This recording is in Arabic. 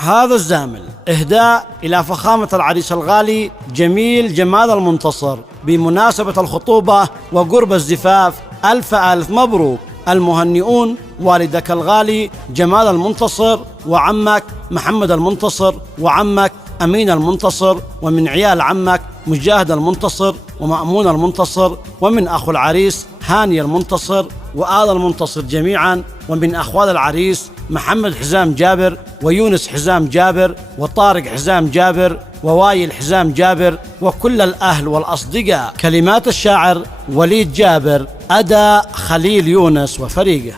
هذا الزامل إهداء إلى فخامة العريس الغالي جميل جمال المنتصر بمناسبة الخطوبة وقرب الزفاف. ألف ألف مبروك. المهنئون والدك الغالي جمال المنتصر، وعمك محمد المنتصر، وعمك أمين المنتصر، ومن عيال عمك مجاهد المنتصر ومأمون المنتصر، ومن أخو العريس هاني المنتصر وآل المنتصر جميعا، ومن أخوال العريس محمد حزام جابر ويونس حزام جابر وطارق حزام جابر ووايل حزام جابر وكل الأهل والأصدقاء. كلمات الشاعر وليد جابر، أداء خليل يونس وفريقه.